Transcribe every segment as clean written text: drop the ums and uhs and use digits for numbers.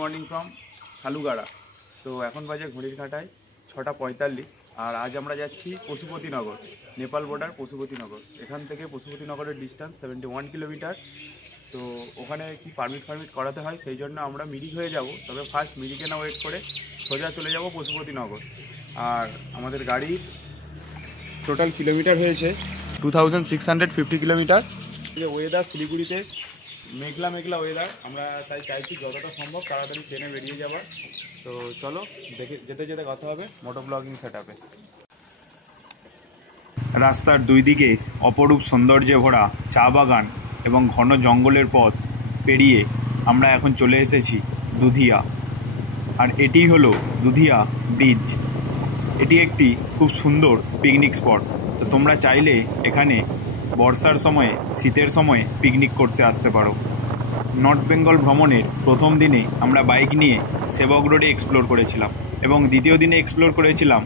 Morning from সালুগাড়া। তো এখন বাজে ঘড়ির কাঁটায় 6:45 আর আজ আমরা যাচ্ছি পশুপতিনগর, নেপাল বর্ডার পশুপতিনগর। এখান থেকে পশুপতিনগরের ডিস্টেন্স 71 কিলোমিটার। তো ওখানে কি পারমিট করাতে হয়, সেই জন্য আমরা মিরিক হয়ে যাব। তবে ফার্স্ট মিরিকে না ওয়েট করে সোজা চলে যাব পশুপতিনগর। আর আমাদের গাড়ির টোটাল কিলোমিটার হয়েছে 2650 কিলোমিটার। যে ওয়েদার শিলিগুড়িতে মেঘলা মেঘলা ওয়েদার, আমরা তাই চাইছি যতটা সম্ভব তাড়াতাড়ি ট্রেনে বেরিয়ে যাবার। তো চলো যেতে যেতে কথা হবে মোটো ব্লগিং সেটআপে। রাস্তার দুই দিকে অপরূপ সৌন্দর্যে ভরা চা বাগান এবং ঘন জঙ্গলের পথ পেরিয়ে আমরা এখন চলে এসেছি দুধিয়া। আর এটি হলো দুধিয়া ব্রিজ। এটি একটি খুব সুন্দর পিকনিক স্পট। তো তোমরা চাইলে এখানে বর্ষার সময়ে, শীতের সময়ে পিকনিক করতে আসতে পারো। নর্থ বেঙ্গল ভ্রমণের প্রথম দিনে আমরা বাইক নিয়ে সেবক রোডে এক্সপ্লোর করেছিলাম এবং দ্বিতীয় দিনে এক্সপ্লোর করেছিলাম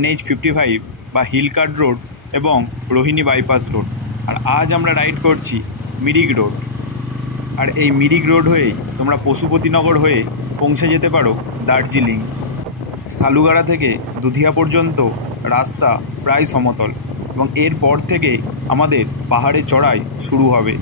NH 55 বা হিলকার্ট রোড এবং রোহিণী বাইপাস রোড। আর আজ আমরা রাইড করছি মিরিক রোড। আর এই মিরিক রোড হয়েই তোমরা পশুপতিনগর হয়ে পৌঁছে যেতে পারো দার্জিলিং। সালুগাড়া থেকে দুধিয়া পর্যন্ত রাস্তা প্রায় সমতল এবং এরপর থেকে আমাদের পাহাড়ে চড়াই শুরু হবে।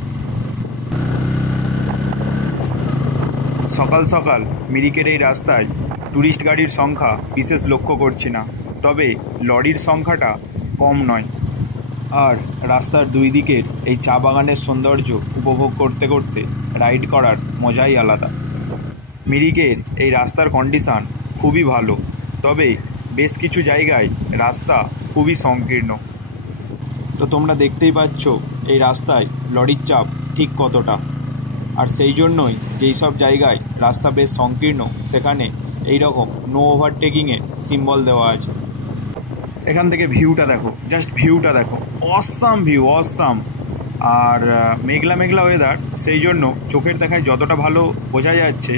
সকাল সকাল মিরিকের এই রাস্তায় ট্যুরিস্ট গাড়ির সংখ্যা বিশেষ লক্ষ্য করছি না, তবে লরির সংখ্যাটা কম নয়। আর রাস্তার দুই দিকের এই চা বাগানের সৌন্দর্য উপভোগ করতে করতে রাইড করার মজাই আলাদা। মিরিকের এই রাস্তার কন্ডিশান খুবই ভালো, তবে বেশ কিছু জায়গায় রাস্তা খুবই সংকীর্ণ। তো তোমরা দেখতেই পাচ্ছ এই রাস্তায় লরির চাপ ঠিক কতটা। আর সেই জন্যই যেই সব জায়গায় রাস্তা বেশ সংকীর্ণ সেখানে এই রকম নো ওভারটেকিংয়ের সিম্বল দেওয়া আছে। এখান থেকে ভিউটা দেখো, জাস্ট ভিউটা দেখো, অসাম ভিউ, অসাম। আর মেঘলা মেঘলা ওয়েদার, সেই জন্য চোখের দেখায় যতটা ভালো বোঝা যাচ্ছে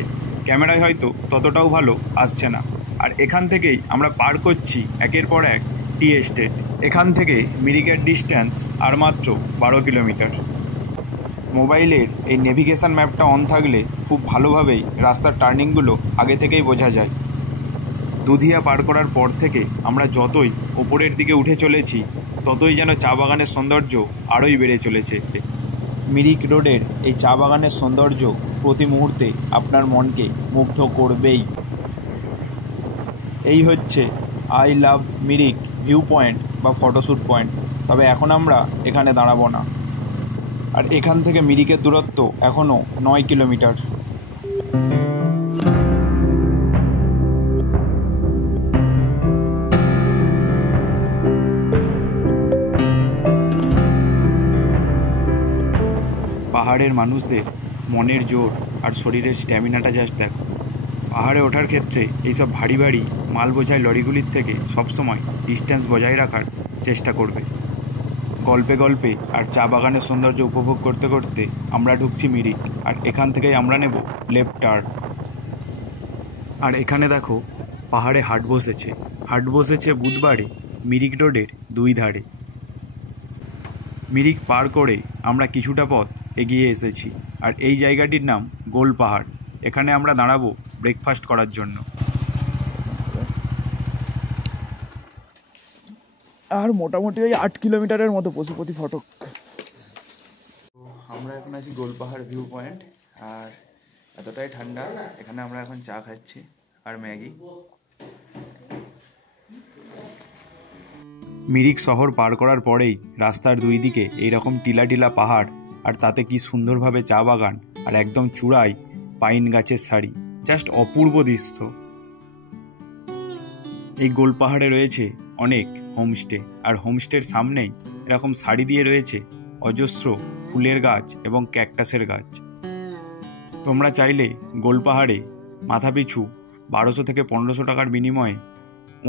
ক্যামেরায় হয়তো ততটাও ভালো আসছে না। আর এখান থেকেই আমরা পার করছি একের পর এক টি এস্টেট। এখান থেকে মিরিকের ডিস্টেন্স আর মাত্র 12 কিলোমিটার। মোবাইলের এই নেভিগেশন ম্যাপটা অন থাকলে খুব ভালোভাবেই রাস্তার টার্নিংগুলো আগে থেকেই বোঝা যায়। দুধিয়া পার করার পর থেকে আমরা যতই ওপরের দিকে উঠে চলেছি ততই যেন চা বাগানের সৌন্দর্য আরোই বেড়ে চলেছে। মিরিক রোডের এই চা বাগানের সৌন্দর্য প্রতি মুহূর্তে আপনার মনকে মুগ্ধ করবেই। এই হচ্ছে I love Mirik view point বা ফটোশ্যুট পয়েন্ট। তবে এখন আমরা এখানে দাঁড়াবো না। আর এখান থেকে মিরিকের দূরত্ব এখনও 9 কিলোমিটার। পাহাড়ের মানুষদের মনের জোর আর শরীরের স্ট্যামিনাটা জাস্ট দেখো। পাহাড়ে ওঠার ক্ষেত্রে এইসব ভারী ভারী মাল বোঝাই লরিগুলির থেকে সবসময় ডিস্টেন্স বজায় রাখার চেষ্টা করবে। গল্পে গল্পে আর চা বাগানের সৌন্দর্য উপভোগ করতে করতে আমরা ঢুকছি মিরিক। আর এখান থেকেই আমরা নেব লেফট টার্ন। আর এখানে দেখো পাহাড়ে হাট বসেছে বুধবারে মিরিক রোডের দুই ধারে। মিরিক পার করে আমরা কিছুটা পথ এগিয়ে এসেছি। আর এই জায়গাটির নাম গোল পাহাড়। এখানে আমরা দাঁড়াবো ব্রেকফাস্ট করার জন্য। আর মোটামুটি ওই 8 কিলোমিটারের মতো পশুপতি ফটক। আমরা এখন আছি গোল পাহাড় ভিউ পয়েন্ট। আর এতটাই ঠান্ডা, এখানে আমরা এখন চা খাচ্ছি আর ম্যাগি। মিরিক শহর পার করার পরেই রাস্তার দুই দিকে এইরকম টিলা টিলা পাহাড়, আর তাতে কি সুন্দরভাবে চা বাগান, আর একদম চূড়ায় পাইন গাছের সারি, জাস্ট অপূর্ব দৃশ্য। এই গোল পাহাড়ে রয়েছে অনেক হোমস্টে, আর হোমস্টের সামনেই এরকম সারি দিয়ে রয়েছে অজস্র ফুলের গাছ এবং ক্যাকটাসের গাছ। তোমরা চাইলে গোল পাহাড়ে মাথাপিছু 1200 থেকে 1500 টাকার বিনিময়ে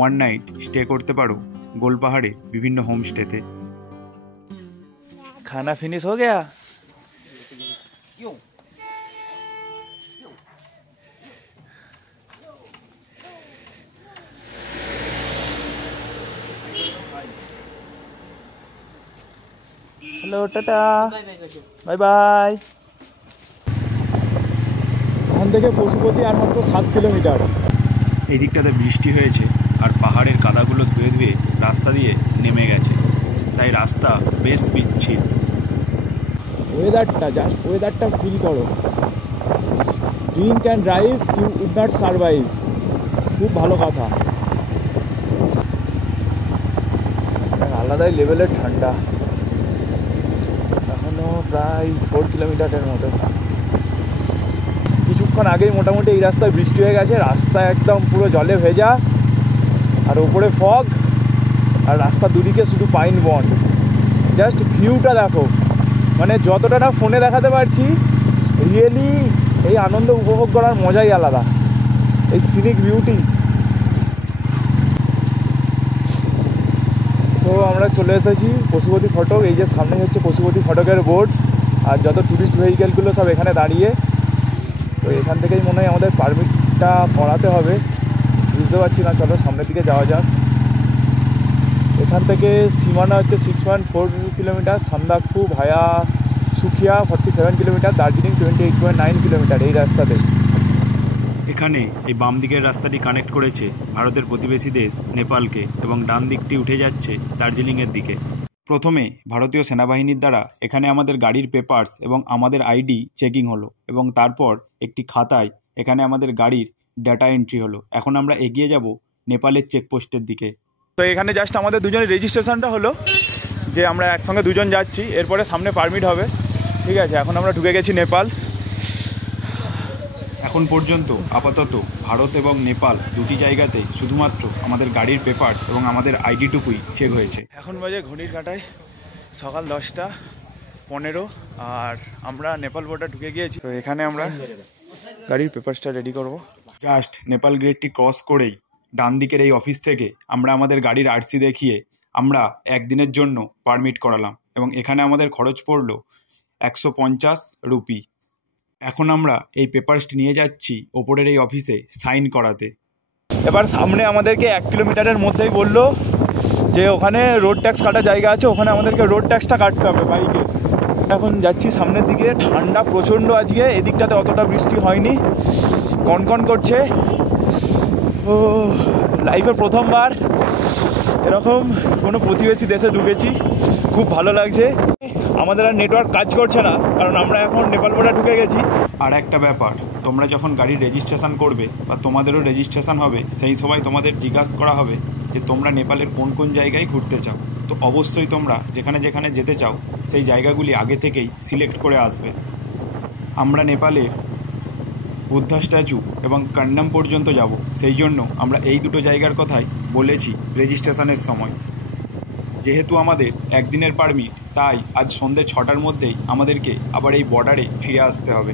1 নাইট স্টে করতে পারো গোল পাহাড়ে বিভিন্ন হোমস্টেতে। খানা ফিনিশ হো গয়া? Hello tata bye bye. এখান থেকে পশুপতি আর মাত্র 7 কিলোমিটার। এই দিকটাতে বৃষ্টি হয়েছে আর পাহাড়ের কাদাগুলো ধুয়ে ধুয়ে রাস্তা দিয়ে নেমে গেছে, তাই রাস্তা বেশ পিচ্ছিল। ওয়েদারটা ফিল করো। Drink and drive, you would not survive. খুব ভালো কথা। আলাদাই লেভেলের ঠান্ডা। এখনও প্রায় 4 কিলোমিটারের মতো। কিছুক্ষণ আগেই মোটামুটি এই রাস্তায় বৃষ্টি হয়ে গেছে, রাস্তা একদম পুরো জলে ভেজা, আর ওপরে ফগ, আর রাস্তার দুদিকে শুধু পাইন বন। জাস্ট ভিউটা দেখো, মানে যতটা না ফোনে দেখাতে পারছি, রিয়েলি এই আনন্দ উপভোগ করার মজাই আলাদা। এই সিনিক বিউটি। তো আমরা চলে এসেছি পশুপতি ফটক। এই যে সামনে হচ্ছে পশুপতি ফটকের বোর্ড, আর যত ট্যুরিস্ট ভেহিকেলগুলো সব এখানে দাঁড়িয়ে। তো এখান থেকেই মনে হয় আমাদের পারমিটটা করাতে হবে, বুঝতে পারছি না। চলো সামনের দিকে যাওয়া যাক। এখান থেকে সীমানা হচ্ছে 6.4 কিলোমিটার, সান্দাকফু ভায়া সুখিয়া 47 কিলোমিটার, দার্জিলিং 28.9 কিলোমিটার এই রাস্তাতে। এখানে এই বাম দিকের রাস্তাটি কানেক্ট করেছে ভারতের প্রতিবেশী দেশ নেপালকে, এবং ডান দিকটি উঠে যাচ্ছে দার্জিলিংয়ের দিকে। প্রথমে ভারতীয় সেনাবাহিনীর দ্বারা এখানে আমাদের গাড়ির পেপারস এবং আমাদের আইডি চেকিং হলো, এবং তারপর একটি খাতায় এখানে আমাদের গাড়ির ডাটা এন্ট্রি হলো। এখন আমরা এগিয়ে যাব নেপালের চেকপোস্টের দিকে। তো এখানে জাস্ট আমাদের দুজনের রেজিস্ট্রেশনটা হলো, যে আমরা একসঙ্গে দুজন যাচ্ছি। এরপরে সামনে পারমিট হবে। ঠিক আছে, এখন আমরা ঢুকে গেছি নেপাল। এখন পর্যন্ত আপাতত ভারত এবং নেপাল দুটি জায়গাতে শুধুমাত্র আমাদের গাড়ির পেপারস এবং আমাদের আইডিটুকুই চেক হয়েছে। এখন বাজে ঘড়ির কাঁটায় সকাল 10:15, আর আমরা নেপাল বর্ডার ঢুকে গিয়েছি। তো এখানে আমরা গাড়ির পেপারসটা রেডি করব। জাস্ট নেপাল গেটটি ক্রস করেই ডান দিকের এই অফিস থেকে আমরা আমাদের গাড়ির আরসি দেখিয়ে আমরা একদিনের জন্য পারমিট করালাম, এবং এখানে আমাদের খরচ পড়লো 150 রুপি। এখন আমরা এই পেপারসটি নিয়ে যাচ্ছি ওপরের এই অফিসে সাইন করাতে। এবার সামনে আমাদেরকে 1 কিলোমিটারের মধ্যেই বললো যে ওখানে রোড ট্যাক্স কাটার জায়গা আছে, ওখানে আমাদেরকে রোড ট্যাক্সটা কাটতে হবে বাইকে। এখন যাচ্ছি সামনের দিকে। ঠান্ডা প্রচণ্ড আজকে, এদিকটাতে অতটা বৃষ্টি হয়নি, কনকন করছে। ও লাইফে প্রথমবার এরকম কোনো প্রতিবেশী দেশে ঢুকেছি, খুব ভালো লাগছে। আমাদের আর নেটওয়ার্ক কাজ করছে না, কারণ আমরা এখন নেপাল বর্ডার ঢুকে গেছি। আর একটা ব্যাপার, তোমরা যখন গাড়ির রেজিস্ট্রেশন করবে বা তোমাদেরও রেজিস্ট্রেশন হবে, সেই সময় তোমাদের জিজ্ঞাসা করা হবে যে তোমরা নেপালের কোন কোন জায়গায় ঘুরতে চাও। তো অবশ্যই তোমরা যেখানে যেখানে যেতে চাও সেই জায়গাগুলি আগে থেকেই সিলেক্ট করে আসবে। আমরা নেপালের বুদ্ধা স্ট্যাচু এবং কান্ডাম পর্যন্ত যাব, সেই জন্য আমরা এই দুটো জায়গার কথাই বলেছি রেজিস্ট্রেশনের সময়। যেহেতু আমাদের একদিনের পারমিট, তাই আজ সন্ধ্যে 6টার মধ্যেই আমাদেরকে আবার এই বর্ডারে ফিরে আসতে হবে।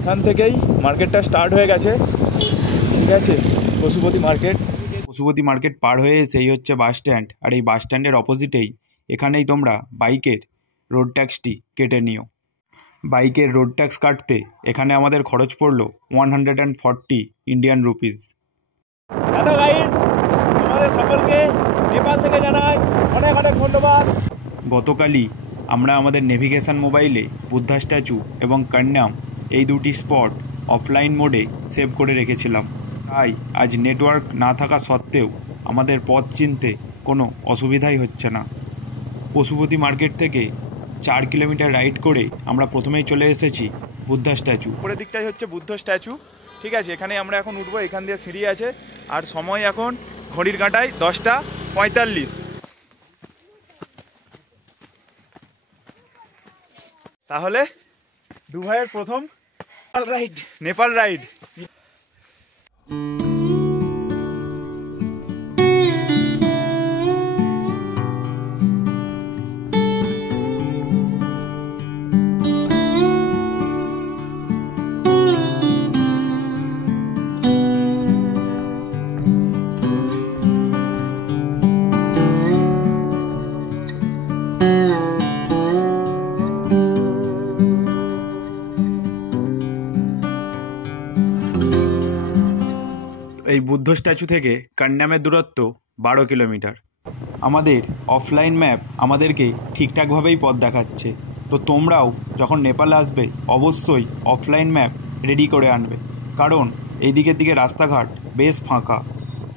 এখান থেকেই মার্কেটটা স্টার্ট হয়ে গেছে। ঠিক আছে, পশুপতি মার্কেট পার হয়ে এসেই হচ্ছে বাস স্ট্যান্ড, আর এই বাস স্ট্যান্ডের অপোজিটেই এখানেই তোমরা বাইকের রোড ট্যাক্সটি কেটে নিও। বাইকের রোড ট্যাক্স কাটতে এখানে আমাদের খরচ পড়লো 140 ইন্ডিয়ান রুপিস। হ্যালো গাইস, তোমাদের সকলকে নেপাল থেকে জানাই অনেক অনেক ধন্যবাদ। গতকালই আমরা আমাদের নেভিগেশন মোবাইলে বুদ্ধা স্ট্যাচু এবং কান্যাম এই দুটি স্পট অফলাইন মোডে সেভ করে রেখেছিলাম, তাই আজ নেটওয়ার্ক না থাকা সত্ত্বেও আমাদের পথ চিনতে কোনো অসুবিধাই হচ্ছে না। পশুপতি মার্কেট থেকে 4 কিলোমিটার রাইড করে আমরা প্রথমেই চলে এসেছি বুদ্ধা স্ট্যাচু। উপরের দিকটাই হচ্ছে বুদ্ধ স্ট্যাচু। ঠিক আছে, এখানে আমরা এখন উঠবো। এখান দিয়ে সিঁড়ি আছে, আর সময় এখন ঘড়ির কাঁটায় 10:45। তাহলে দু ভাইয়ের প্রথম নেপাল রাইড। এই বুদ্ধ স্ট্যাচু থেকে কান্যামের দূরত্ব 12 কিলোমিটার। আমাদের অফলাইন ম্যাপ আমাদেরকে ঠিকঠাকভাবেই পথ দেখাচ্ছে। তো তোমরাও যখন নেপালে আসবে অবশ্যই অফলাইন ম্যাপ রেডি করে আনবে, কারণ এই দিকের দিকে রাস্তাঘাট বেশ ফাঁকা।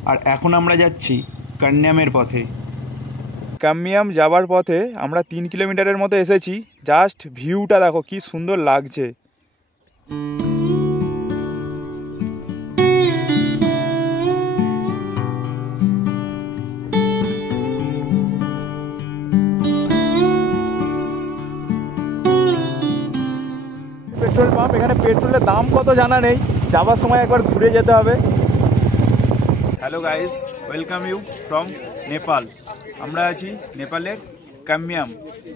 আর এখন আমরা যাচ্ছি কান্যামের পথে। কাম্মিয়াম যাবার পথে আমরা 3 কিলোমিটারের মতো এসেছি। জাস্ট ভিউটা দেখো কি সুন্দর লাগছে। পেট্রোল পাম্প, এখানে পেট্রোলের দাম কত জানা নেই, যাবার সময় একবার ঘুরে যেতে হবে। Hello guys, welcome you from Nepal. আমরা আছি নেপালের কাম্মিয়াম।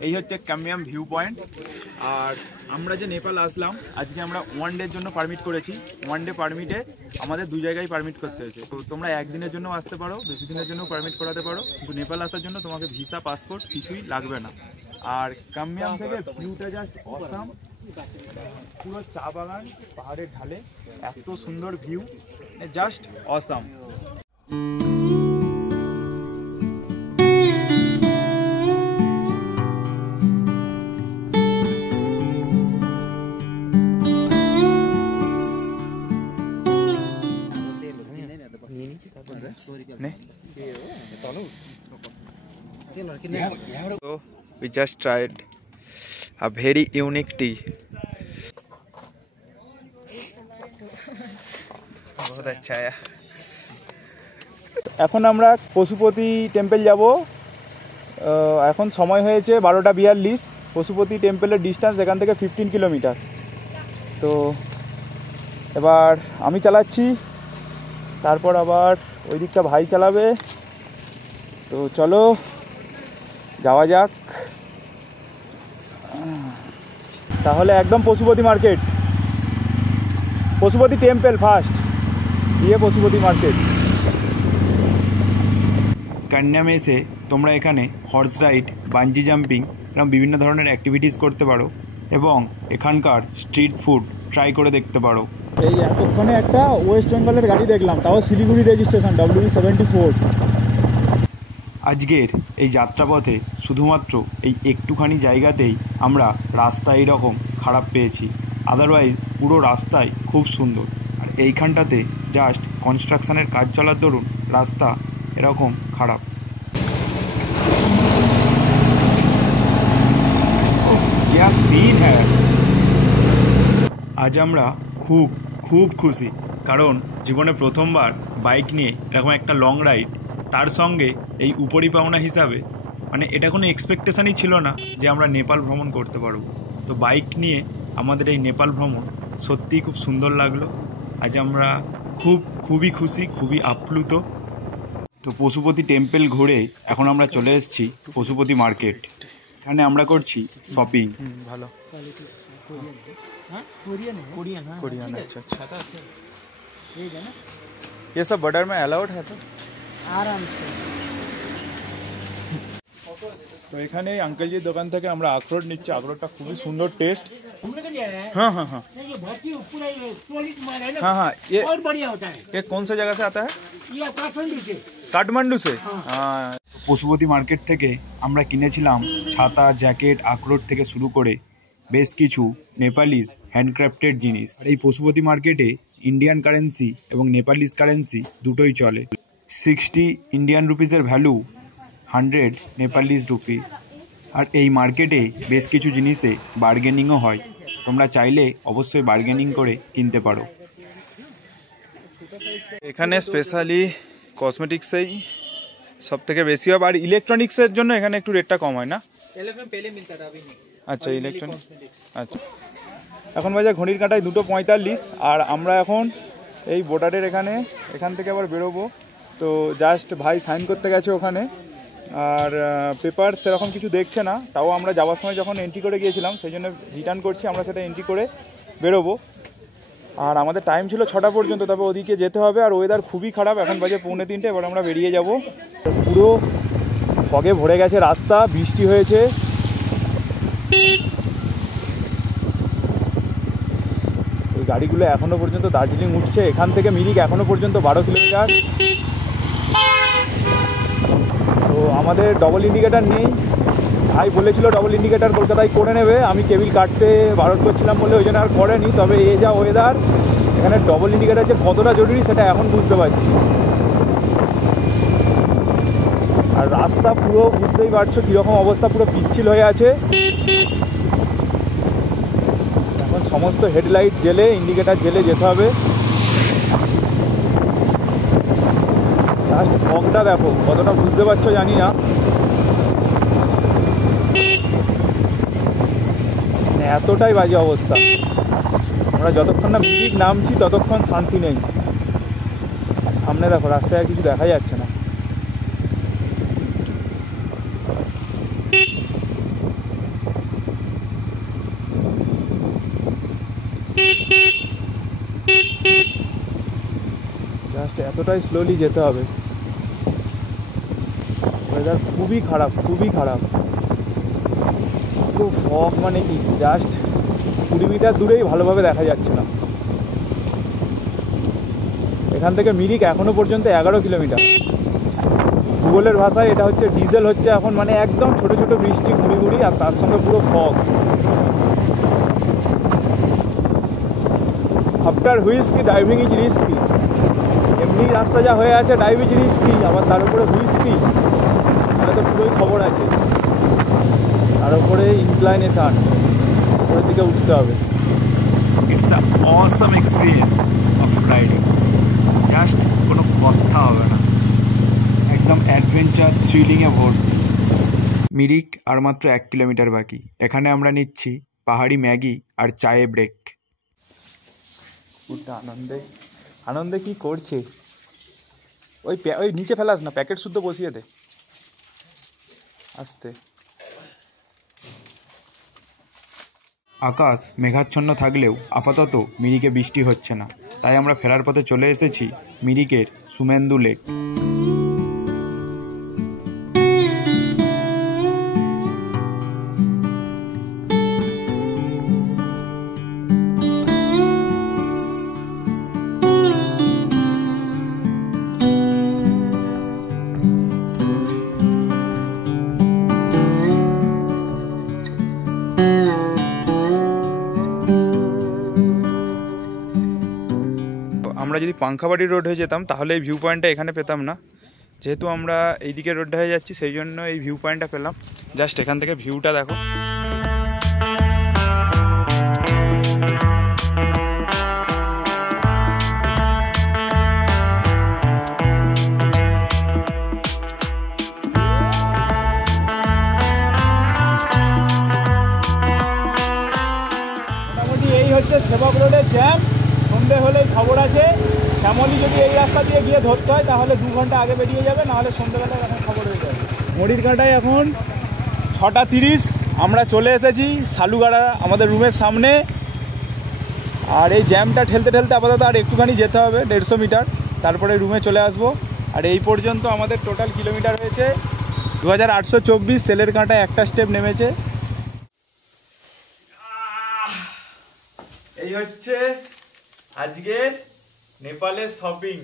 এই হচ্ছে কাম্মিয়াম ভিউ পয়েন্ট। আর আমরা যে নেপাল আসলাম, আজকে আমরা 1 ডের জন্য পারমিট করেছি। 1 ডে পারমিটে আমাদের 2 জায়গায় পারমিট করতে হয়েছে। তো তোমরা 1 দিনের জন্য আসতে পারো, বেশি দিনের জন্য পারমিট করাতে পারো, কিন্তু নেপাল আসার জন্য তোমাকে ভিসা পাসপোর্ট কিছুই লাগবে না। আর কাম্মিয়াম থেকে ভিউটা জাস্ট অসাম, পুরো চা বাগান, পাহাড়ের ঢালে, এত সুন্দর view, just awesome. So we just tried a very unique tea. बहुत अच्छा है। এখন আমরা পশুপতি টেম্পল যাব। এখন সময় হয়েছে 12:42। পশুপতি টেম্পলের ডিস্টেন্স এখান থেকে 15 কিলোমিটার। তো এবার আমি চালাচ্ছি, তারপর আবার ওই দিকটা ভাই চালাবে। তো চলো যাওয়া যাক। তাহলে একদম Pashupati market, Pashupati temple first, দিয়ে পশুপতি মার্কেট। কান্যামে এসে তোমরা এখানে হর্স রাইড, বাঞ্জি জাম্পিং এরকম বিভিন্ন ধরনের অ্যাক্টিভিটিস করতে পারো এবং এখানকার স্ট্রিট ফুড ট্রাই করে দেখতে পারো। এই এতক্ষণে একটা ওয়েস্ট বেঙ্গলের গাড়ি দেখলাম, তাও শিলিগুড়ি রেজিস্ট্রেশন, WB74। আজকের এই যাত্রাপথে শুধুমাত্র এই একটুখানি জায়গাতেই আমরা রাস্তা এইরকম খারাপ পেয়েছি, আদারওয়াইজ পুরো রাস্তাই খুব সুন্দর। আর এইখানটাতে জাস্ট কনস্ট্রাকশানের কাজ চলার দরুন রাস্তা এরকম খারাপ। क्या सीन है। আজ আমরা খুব খুব খুশি, কারণ জীবনে প্রথমবার বাইক নিয়ে এরকম একটা লং রাইড, তার সঙ্গে এই উপরি পাওনা হিসাবে, মানে এটা কোনো এক্সপেকটেশানই ছিল না যে আমরা নেপাল ভ্রমণ করতে পারবো। তো বাইক নিয়ে আমাদের এই নেপাল ভ্রমণ সত্যিই খুব সুন্দর লাগলো। আজ আমরা খুবই খুশি, খুবই আপ্লুত। তো পশুপতি টেম্পল ঘুরে এখন আমরা চলে এসেছি পশুপতি মার্কেট। এখানে আমরা করছি শপিং। ভালো कोरियन। अच्छा अच्छा, ये सब बॉर्डर में अलाउड है तो आराम से। তো এখানে আঙ্কেলজির দোকান থেকে আমরা আখরোট নিচ্ছি। আখরোটটা খুবই সুন্দর টেস্ট। हाँ हाँ हाँ हाँ हाँ, ये और बढ़िया होता है। ये कौन सा जगह से आता है? ये काठमांडू से। काठमांडू से। हाँ। পশুপতি মার্কেট থেকে আমরা কিনেছিলাম ছাতা, জ্যাকেট, আখরোট থেকে শুরু করে বেশ কিছু নেপালিজ হ্যান্ডক্রাফটেড জিনিস। আর এই পশুপতি মার্কেটে ইন্ডিয়ান কারেন্সি এবং নেপালিজ কারেন্সি দুটোই চলে। 60 ইন্ডিয়ান রুপিসের ভ্যালু 100 নেপালিজ রুপি। আর এই মার্কেটে বেশ কিছু জিনিসে বার্গেনিংও হয়, তোমরা চাইলে অবশ্যই বার্গেনিং করে কিনতে পারো। এখানে স্পেশালি কসমেটিক্সেই সব থেকে বেশি হবে, আর ইলেকট্রনিক্সের জন্য এখানে একটু রেটটা কম হয় না? আচ্ছা, ইলেকট্রনিক্স। আচ্ছা, এখন বাজে ঘড়ির কাঁটায় 2:45। আর আমরা এখন এই বোর্ডারের এখান থেকে আবার বেরোবো। তো জাস্ট ভাই সাইন করতে গেছে ওখানে, আর পেপার সেরকম কিছু দেখছে না। তাও আমরা যাওয়ার সময় যখন এন্ট্রি করে গিয়েছিলাম, সেই জন্য রিটার্ন করছি, আমরা সেটা এন্ট্রি করে বেরোবো। আর আমাদের টাইম ছিল 6টা পর্যন্ত, তবে ওদিকে যেতে হবে। আর ওয়েদার খুবই খারাপ, এখন বাজে 2:45। এবার আমরা বেরিয়ে যাব। পুরো ফগে ভরে গেছে রাস্তা, বৃষ্টি হয়েছে। ওই গাড়িগুলো এখনো পর্যন্ত দার্জিলিং উঠছে। এখান থেকে মিরিক এখনো পর্যন্ত 12 কিলোমিটার। তো আমাদের ডবল ইন্ডিকেটার নেই, ভাই বলেছিল ডবল ইন্ডিকেটার কলকাতায় করে নেবে, আমি কেবিল কাটতে বারণ করছিলাম বলে ওই জন্য আর করেনি। তবে এই যা ওয়েদার, এখানে ডবল ইন্ডিকেটার যে কতটা জরুরি সেটা এখন বুঝতে পারছি। আর রাস্তা পুরো বুঝতেই পারছো কীরকম অবস্থা, পুরো পিচ্ছিল হয়ে আছে। এখন সমস্ত হেডলাইট জেলে, ইন্ডিকেটার জেলে যেতে হবে। জাস্ট ফগটা দেখো কতটা বুঝতে পারছো জানি না, এতটাই বাজে অবস্থা। আমরা যতক্ষণ না মিরিক নামছি ততক্ষণ শান্তি নেই। সামনে দেখো রাস্তায় আর কিছু দেখা যাচ্ছে না। জাস্ট এতটাই স্লোলি যেতে হবে। ওয়েদার খুবই খারাপ, খুবই খারাপ। পুরো ফগ, মানে কি জাস্ট 20 মিটার দূরেই ভালোভাবে দেখা যাচ্ছে না। এখান থেকে মিরিক এখনো পর্যন্ত 11 কিলোমিটার। গুগলের ভাষায় এটা হচ্ছে ডিজেল হচ্ছে এখন, মানে একদম ছোট ছোট বৃষ্টি ঘুরি ঘুরি, আর তার সঙ্গে পুরো fog. After whisky driving is risky. এমনি রাস্তা যা হয়ে আছে ড্রাইভ ইজ রিস্কি, আবার তার উপরে হুইস্কি, তাহলে তো পুরোই খবর আছে। তার উপরে ইনক্লাইনেশন, উপরের দিকে উঠতে হবে। It's the awesome experience of riding, just কোনো কথা হবে না, একদম অ্যাডভেঞ্চার থ্রিলিংয়ে ভর্তি। মিরিক আর মাত্র 1 কিলোমিটার বাকি। এখানে আমরা নিচ্ছি পাহাড়ি ম্যাগি আর চায়ে ব্রেক। আনন্দে আনন্দে কি করছে? ওই নিচে ফেলাস না, প্যাকেট শুদ্ধ বসিয়ে দে আস্তে। আকাশ মেঘাচ্ছন্ন থাকলেও আপাতত মিরিকে বৃষ্টি হচ্ছে না, তাই আমরা ফেরার পথে চলে এসেছি মিরিকের সুমেন্দু লেক। আমরা যদি পাংখাবাড়ি রোড হয়ে যেতাম তাহলে এই ভিউ পয়েন্টটা এখানে পেতাম না। যেহেতু আমরা এইদিকে রোডটা হয়ে যাচ্ছি সেই জন্য এই ভিউ পয়েন্টটা পেলাম। জাস্ট এখান থেকে ভিউটা দেখো। মোটামুটি এই হচ্ছে সেবক রোডের জ্যাম। সন্ধে হলেই খবর আছে, শ্যামলী যদি এই রাস্তা দিয়ে গিয়ে ধরতে হয় তাহলে 2 ঘন্টা আগে বেরিয়ে যাবে, নাহলে সন্ধ্যেবেলায় এখন খবর হয়ে যাবে। ঘড়ির কাঁটায় এখন 6:30। আমরা চলে এসেছি সালুগাড়া আমাদের রুমের সামনে। আর এই জ্যামটা ঠেলতে ঠেলতে আপাতত আর একটুখানি যেতে হবে 150 মিটার, তারপরে রুমে চলে আসবো। আর এই পর্যন্ত আমাদের টোটাল কিলোমিটার হয়েছে 2824। তেলের কাঁটায় একটা স্টেপ নেমেছে। এই হচ্ছে আজকের নেপালের শপিং।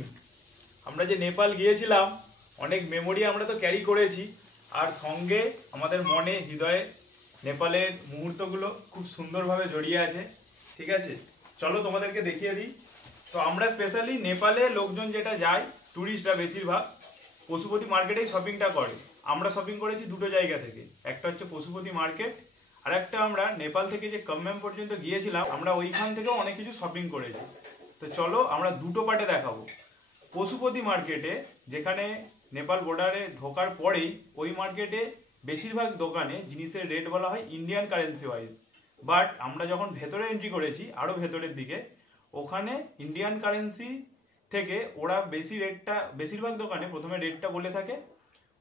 আমরা যে নেপাল গিয়েছিলাম অনেক মেমোরি আমরা তো ক্যারি করেছি, আর সঙ্গে আমাদের মনে হৃদয়ে নেপালের মুহূর্তগুলো খুব সুন্দরভাবে জড়িয়ে আছে। ঠিক আছে, চলো তোমাদেরকে দেখিয়ে দিই। তো আমরা স্পেশালি নেপালে লোকজন যেটা যায়, ট্যুরিস্টরা বেশিরভাগ পশুপতি মার্কেটেই শপিংটা করে। আমরা শপিং করেছি 2টো জায়গা থেকে, একটা হচ্ছে পশুপতি মার্কেট, আর একটা আমরা নেপাল থেকে যে কম্যাম পর্যন্ত গিয়েছিলাম আমরা ওইখান থেকেও অনেক কিছু শপিং করেছি। তো চলো আমরা 2টো পার্টে দেখাবো। পশুপতি মার্কেটে, যেখানে নেপাল বর্ডারে ঢোকার পরেই ওই মার্কেটে বেশিরভাগ দোকানে জিনিসের রেট বলা হয় ইন্ডিয়ান কারেন্সি ওয়াইজ, বাট আমরা যখন ভেতরে এন্ট্রি করেছি আরও ভেতরের দিকে, ওখানে ইন্ডিয়ান কারেন্সি থেকে ওরা বেশিরভাগ দোকানে প্রথমে রেটটা বলে থাকে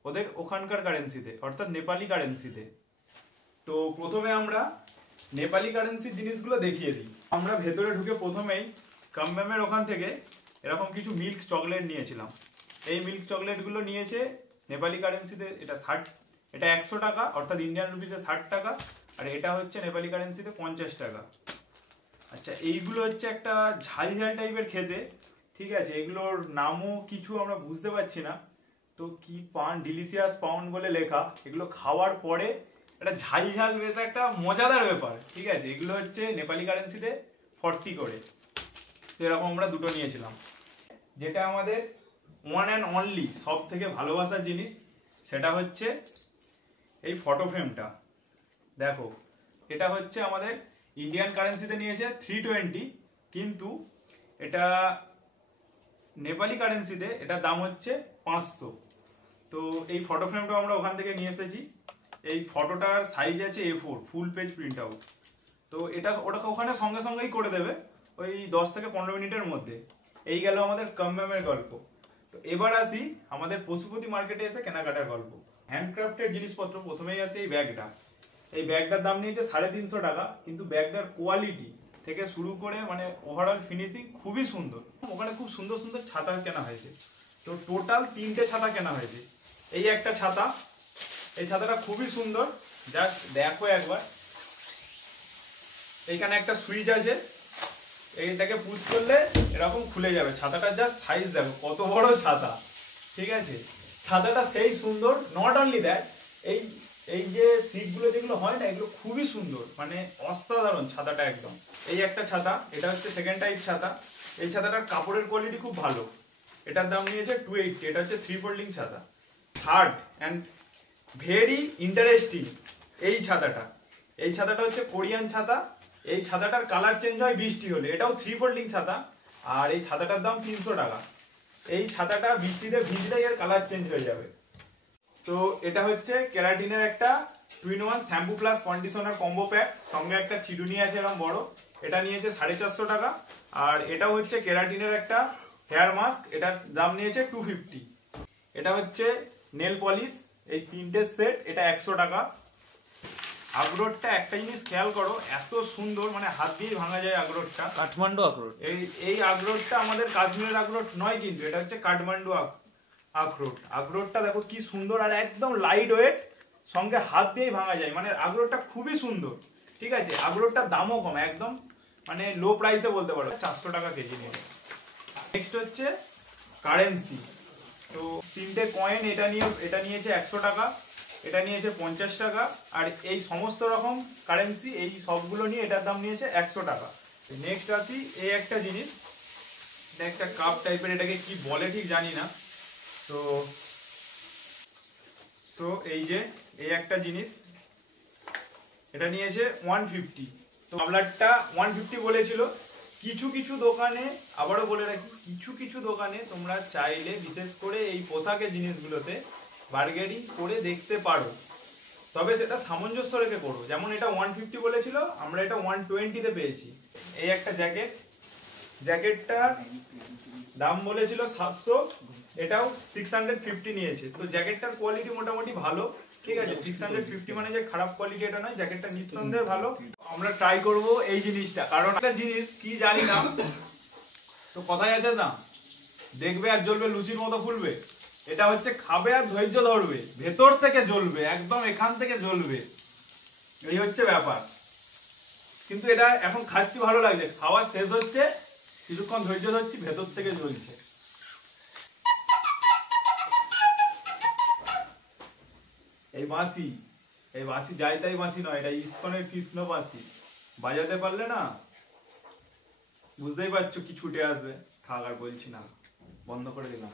ওদের ওখানকার কারেন্সিতে, অর্থাৎ নেপালি কারেন্সিতে। তো প্রথমে আমরা নেপালি কারেন্সির জিনিসগুলো দেখিয়ে দিই। আমরা ভেতরে ঢুকে প্রথমেই কামব্যামের ওখান থেকে এরকম কিছু মিল্ক চকলেট নিয়েছিলাম। এই মিল্ক চকলেটগুলো নিয়েছে নেপালি কারেন্সিতে, এটা 100 টাকা, অর্থাৎ ইন্ডিয়ান রুপিসে 60 টাকা, আর এটা হচ্ছে নেপালি কারেন্সিতে 50 টাকা। আচ্ছা, এইগুলো হচ্ছে একটা ঝাল ঝাল টাইপের খেতে। ঠিক আছে, এগুলোর নামও কিছু আমরা বুঝতে পারছি না। তো কি পান, ডিলিশিয়াস পাউন্ড বলে লেখা। এগুলো খাওয়ার পরে এটা ঝাল ঝাল বেশ একটা মজাদার ব্যাপার, ঠিক আছে। এগুলো হচ্ছে নেপালি কারেন্সিতে 40 করে। তো এরকম আমরা দুটো নিয়েছিলাম। যেটা আমাদের ওয়ান অ্যান্ড অনলি সব থেকে ভালোবাসার জিনিস, সেটা হচ্ছে এই ফটো ফ্রেমটা। দেখো, এটা হচ্ছে আমাদের ইন্ডিয়ান কারেন্সিতে নিয়েছে 320, কিন্তু এটা নেপালি কারেন্সিতে এটার দাম হচ্ছে 500। তো এই ফটো ফ্রেমটা আমরা ওখান থেকে নিয়ে এসেছি। এই ফটোটার সাইজ আছে A4, full page print out. তো এটা ওটাকে ওখানে সঙ্গে সঙ্গেই করে দেবে ওই 10 থেকে 15 মিনিটের মধ্যে। এই গেল আমাদের কমম্যামের গল্প। তো এবার আসি আমাদের পশুপতি মার্কেটে এসে কেনাকাটার গল্প। হ্যান্ডক্রাফটের জিনিসপত্র প্রথমেই আছে এই ব্যাগটা। এই ব্যাগটার দাম নিয়েছে 350 টাকা, কিন্তু ব্যাগটার কোয়ালিটি থেকে শুরু করে মানে ওভারঅল ফিনিশিং খুবই সুন্দর। ওখানে খুব সুন্দর সুন্দর ছাতা কেনা হয়েছে। তো টোটাল 3টে ছাতা কেনা হয়েছে। এই একটা ছাতা, এই ছাতাটা খুবই সুন্দর, জাস্ট দেখো একবার। এইখানে একটা সুইচ আছে, এইটাকে পুশ করলে এরকম খুলে যাবে। ছাতাটার জাস্ট সাইজ দেখো কত বড় ছাতা, ঠিক আছে। ছাতাটা সেই সুন্দর। নট অনলি দ্যাট, এই যে সিটগুলো যেগুলো হয় না, এগুলো খুবই সুন্দর, মানে অসাধারণ ছাতাটা একদম। এই একটা ছাতা, এটা হচ্ছে সেকেন্ড টাইপ ছাতা। এই ছাতাটার কাপড়ের কোয়ালিটি খুব ভালো। এটার দাম নিয়েছে 280। এটা হচ্ছে 3 ফোল্ডিং ছাতা। থার্ড অ্যান্ড ভেরি ইন্টারেস্টিং এই ছাতাটা হচ্ছে কোরিয়ান ছাতা। এই ছাতাটার কালার চেঞ্জ হয় বৃষ্টি হলে। এটাও 3 ফোল্ডিং ছাতা, আর এই ছাতাটার দাম 300 টাকা। এই ছাতাটা বৃষ্টিতে ভিজলেই এর কালার চেঞ্জ হয়ে যাবে। তো এটা হচ্ছে কেরাটিনের একটা 2-in-1 shampoo plus conditioner combo pack, সঙ্গে একটা চিরুনি আছে এরকম বড়। এটা নিয়েছে 450 টাকা। আর এটাও হচ্ছে কেরাটিনের একটা হেয়ার মাস্ক, এটার দাম নিয়েছে 250। এটা হচ্ছে নেল পলিশ, এই 3টে সেট, এটা 100 টাকা। আখরোটটা একটা জিনিস খেয়াল করো, এত সুন্দর, মানে হাত দিয়ে ভাঙা যায় আখরোটটা। কাঠমান্ডু আখরোট। এই আখরোটটা আমাদের কাশ্মীরের আখরোট নয়, কিন্তু এটা হচ্ছে কাঠমান্ডু আখরোট। আখরোটটা দেখো কি সুন্দর, আর একদম লাইট ওয়েট, সঙ্গে হাত দিয়েই ভাঙা যায়। মানে আখরোটটা খুবই সুন্দর, ঠিক আছে। আখরোটটার দামও কম, একদম মানে লো প্রাইসে বলতে পারো, 400 টাকা কেজি নিয়ে। নেক্সট হচ্ছে কারেন্সি। তো 3টে কয়েন, এটা নিয়েছে 100 টাকা, এটা নিয়েছে 50 টাকা। আর এই সমস্ত রকম কারেন্সি, এই সবগুলো নিয়ে এটার দাম নিয়েছে 100 টাকা। নেক্সট আসি এই একটা জিনিস, এটা একটা কাপ টাইপের, এটাকে কি বলে ঠিক জানি না। তো এই যে এই একটা জিনিস, এটা নিয়েছে 150। তো গামলারটা 150 বলেছিল। কিছু কিছু দোকানে, আবারও বলে রাখি, কিছু কিছু দোকানে তোমরা চাইলে বিশেষ করে এই পোশাকের জিনিসগুলোতে বার্গেনিং করে দেখতে পারো, তবে সেটা সামঞ্জস্য রেখে করো। যেমন এটা 150 বলেছিল, আমরা এটা 120-তে পেয়েছি। এই একটা জ্যাকেটটার দাম বলেছিল 700, এটাও 650 নিয়েছে। তো জ্যাকেটটার কোয়ালিটি মোটামুটি ভালো, ঠিক আছে। 650 মানে যে খারাপ কোয়ালিটি এটা নয়, জ্যাকেটটা নিঃসন্দেহে ভালো। আমরা ট্রাই করব এই জিনিসটা, কারণ একটা জিনিস কি জানি না, তো কথাই আছে না, দেখবে আর জ্বলবে লুচির মতো ফুলবে। এটা হচ্ছে খাবে আর ধৈর্য ধরবে, ভেতর থেকে জ্বলবে, একদম এখান থেকে জ্বলবে, এই হচ্ছে ব্যাপার। কিন্তু এটা এখন খাচ্ছি, ভালো লাগছে, খাওয়া শেষ হচ্ছে, কিছুক্ষণ ধৈর্য ধরছি, ভেতর থেকে জ্বলছে। এই বাঁশি যাই তাই বাঁশি নয়, এটা ইস্কনের কৃষ্ণ বাঁশি। বাজাতে পারলে না, বুঝতেই পারছো কি ছুটে আসবে। থাক আর বলছি না, বন্ধ করে দিলাম।